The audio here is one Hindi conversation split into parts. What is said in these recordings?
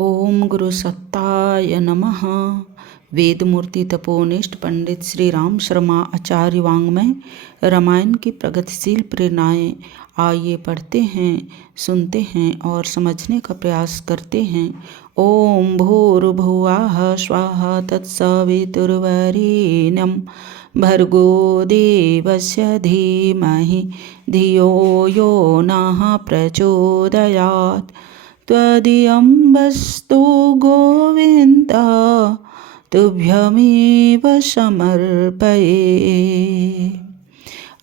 ओम गुरु सत्ताय नमः। वेदमूर्ति तपोनिष्ठ पंडित श्री राम शर्मा आचार्य वाङ्मय रामायण की प्रगतिशील प्रेरणाएं। आइए पढ़ते हैं, सुनते हैं और समझने का प्रयास करते हैं। ओम भूर्भुवः स्वः तत्सवितुर्वरेण्यं भर्गो देवस्य धीमहि धियो यो नः प्रचोदयात्। त्वदीयं वस्तु गोविन्द तुभ्यमेव समर्पये।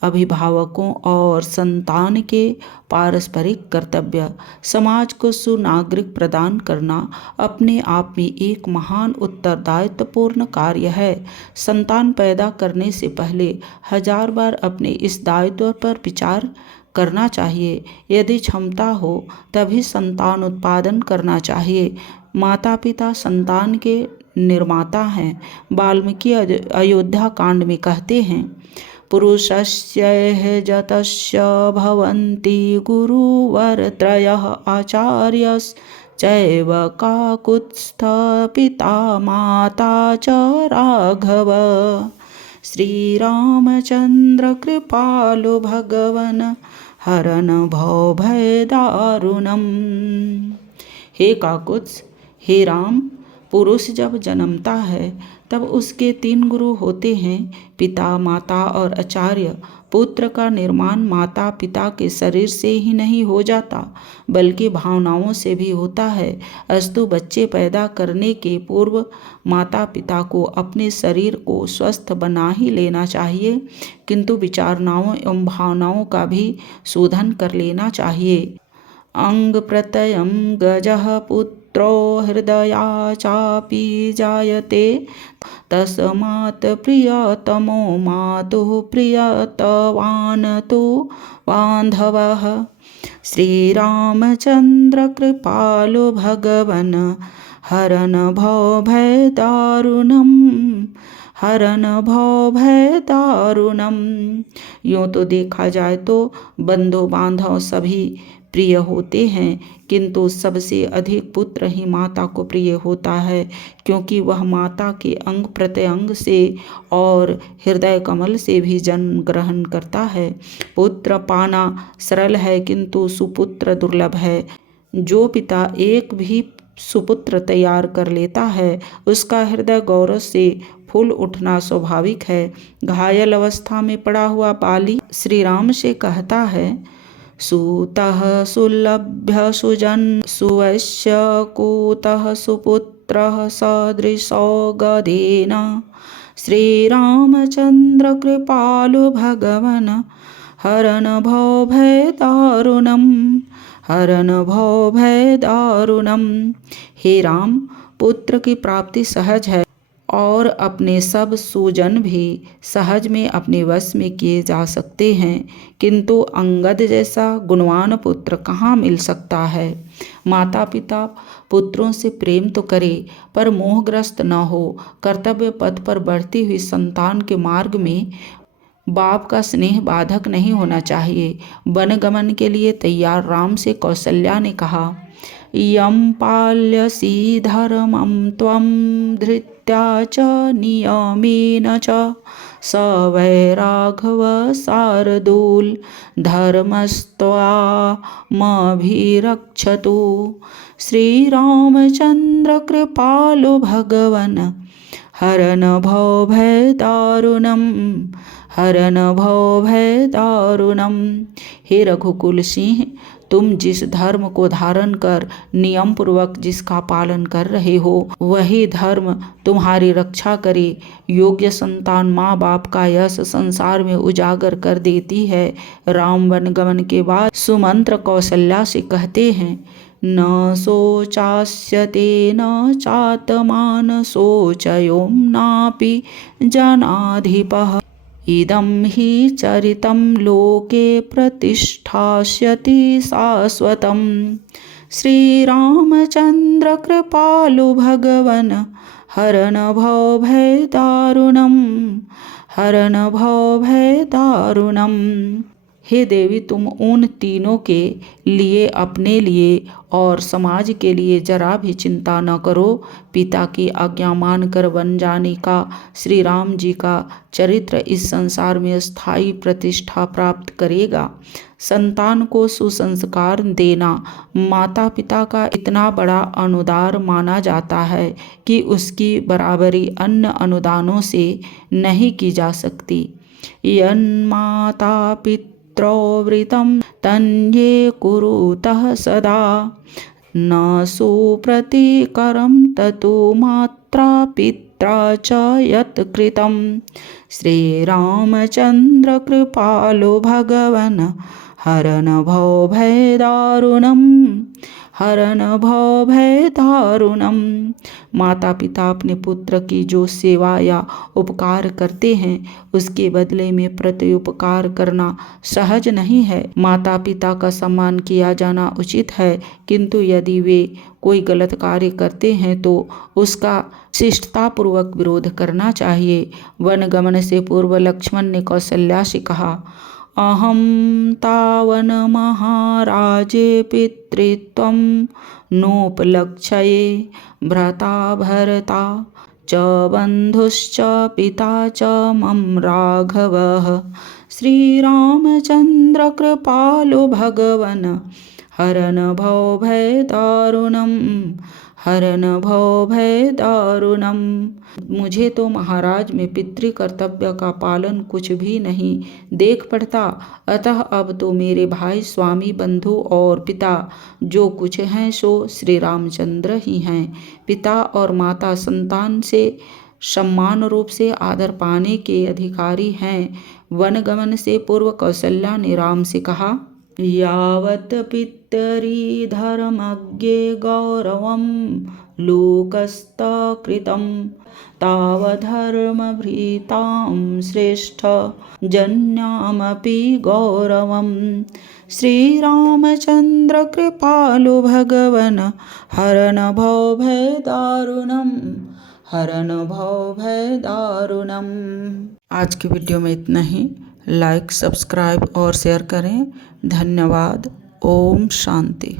अभिभावकों और संतान के पारस्परिक कर्तव्य। समाज को सुनागरिक प्रदान करना अपने आप में एक महान उत्तरदायित्वपूर्ण कार्य है। संतान पैदा करने से पहले 1000 बार अपने इस दायित्व पर विचार करना चाहिए। यदि क्षमता हो तभी संतान उत्पादन करना चाहिए। माता पिता संतान के निर्माता हैं। वाल्मीकि अयोध्या कांड में कहते हैं, पुरुषस्य जतस्य भवन्ति गुरुवरत्रयः आचार्यश्चैव काकुत्स्थ पिता माता च राघव। श्रीरामचंद्र कृपालु भगवन हरन भय दारुणम। हे काकुत्स, हे राम, पुरुष जब जन्मता है तब उसके 3 गुरु होते हैं, पिता, माता और आचार्य। पुत्र का निर्माण माता पिता के शरीर से ही नहीं हो जाता बल्कि भावनाओं से भी होता है। अस्तु बच्चे पैदा करने के पूर्व माता पिता को अपने शरीर को स्वस्थ बना ही लेना चाहिए, किंतु विचारनाओं एवं भावनाओं का भी शोधन कर लेना चाहिए। अंग प्रत्ययं गजः पुत्रो हृदया चापि जायते तस्मात् प्रियतमो मातुः प्रियतवान् तु बान्धवः। श्रीरामचंद्र कृपालु भगवन हरन भय दारुणम, हरन भय दारुणम। यूँ तो देखा जाए तो बंधु बांधव सभी प्रिय होते हैं, किंतु सबसे अधिक पुत्र ही माता को प्रिय होता है, क्योंकि वह माता के अंग प्रत्यंग से और हृदय कमल से भी जन्म ग्रहण करता है। पुत्र पाना सरल है किंतु सुपुत्र दुर्लभ है। जो पिता एक भी सुपुत्र तैयार कर लेता है उसका हृदय गौरव से फूल उठना स्वाभाविक है। घायल अवस्था में पड़ा हुआ बाली श्री राम से कहता है, सूतः सुलभ्य सुजन सुवैश्य कूतः सुपुत्रः सदृशो गदेन। श्रीरामचंद्र कृपालु भगवन हरन भय दारुणम, हरन भय दारुणम। हे राम, पुत्र की प्राप्ति सहज है और अपने सब सुजन भी सहज में अपने वश में किए जा सकते हैं, किंतु अंगद जैसा गुणवान पुत्र कहाँ मिल सकता है। माता पिता पुत्रों से प्रेम तो करे पर मोहग्रस्त न हो। कर्तव्य पथ पर बढ़ती हुई संतान के मार्ग में बाप का स्नेह बाधक नहीं होना चाहिए। वनगमन के लिए तैयार राम से कौसल्या ने कहा, यं पाल्यसि धर्मं त्वं धृत्या च नियमेन च स वै राघव शार्दूल धर्मस्त्वामभिरक्षतु। श्रीरामचंद्र कृपालु भगवन हरन भय दारुणम, हरन भय दारुणम। हे रघुकुल सिंह, तुम जिस धर्म को धारण कर नियम पूर्वक जिसका पालन कर रहे हो वही धर्म तुम्हारी रक्षा करे। योग्य संतान माँ बाप का यश संसार में उजागर कर देती है। राम वनगमन के बाद सुमंत्र कौशल्या से कहते हैं, न शोचास्यते न चात्मान शोचयों नापि जनाधिपः। इदं हि चरितं लोके प्रतिष्ठास्यति शाश्वतम्। श्रीरामचंद्र कृपालु भगवन हरन भय दारुणम, हरन भय दारुणम। हे देवी, तुम उन तीनों के लिए, अपने लिए और समाज के लिए जरा भी चिंता न करो। पिता की आज्ञा मानकर बन जाने का श्री राम जी का चरित्र इस संसार में स्थायी प्रतिष्ठा प्राप्त करेगा। संतान को सुसंस्कार देना माता पिता का इतना बड़ा अनुदार माना जाता है कि उसकी बराबरी अन्य अनुदानों से नहीं की जा सकती। यन्माता पित्रो वृतं तन्ये कुरुतः सदा, न सुप्रतीकरं ततो मात्रा पित्रा च यत् कृतं। श्रीरामचन्द्र कृपालो भगवन् हरन् भवभयदारुणम्, हरन् भवभयदारुणम्। माता पिता अपने पुत्र की जो सेवा या उपकार करते हैं उसके बदले में प्रत्युपकार करना सहज नहीं है। माता पिता का सम्मान किया जाना उचित है, किंतु यदि वे कोई गलत कार्य करते हैं तो उसका शिष्टतापूर्वक विरोध करना चाहिए। वनगमन से पूर्व लक्ष्मण ने कौसल्या से कहा, अहं तावन महाराजे पितृत्वं नोपलक्ष्ये, भ्राता भरता च बन्धुश्च पिता च मम राघवः। श्रीरामचन्द्र कृपालो भगवन् हरन् भवभयदारुणम्, हरन् भवभयदारुणम्। मुझे तो महाराज में पितृ कर्तव्य का पालन कुछ भी नहीं देख पड़ता, अतः अब तो मेरे भाई, स्वामी, बंधु और पिता जो कुछ हैं सो श्री रामचंद्र ही हैं। पिता और माता संतान से सम्मान रूप से आदर पाने के अधिकारी हैं। वनगमन से पूर्व कौसल्या ने राम से कहा, यावत् पितरी धर्मज्ञे गौरवं लोकस्त कृतं, तावधर्मभृतां श्रेष्ठ जन्यामपि गौरवम्। श्रीरामचन्द्र कृपालो भगवन् हरन् भवभयदारुणम्, हरन् भवभयदारुणम्। आज की वीडियो में इतना ही। लाइक, सब्सक्राइब और शेयर करें। धन्यवाद। ओम शांति।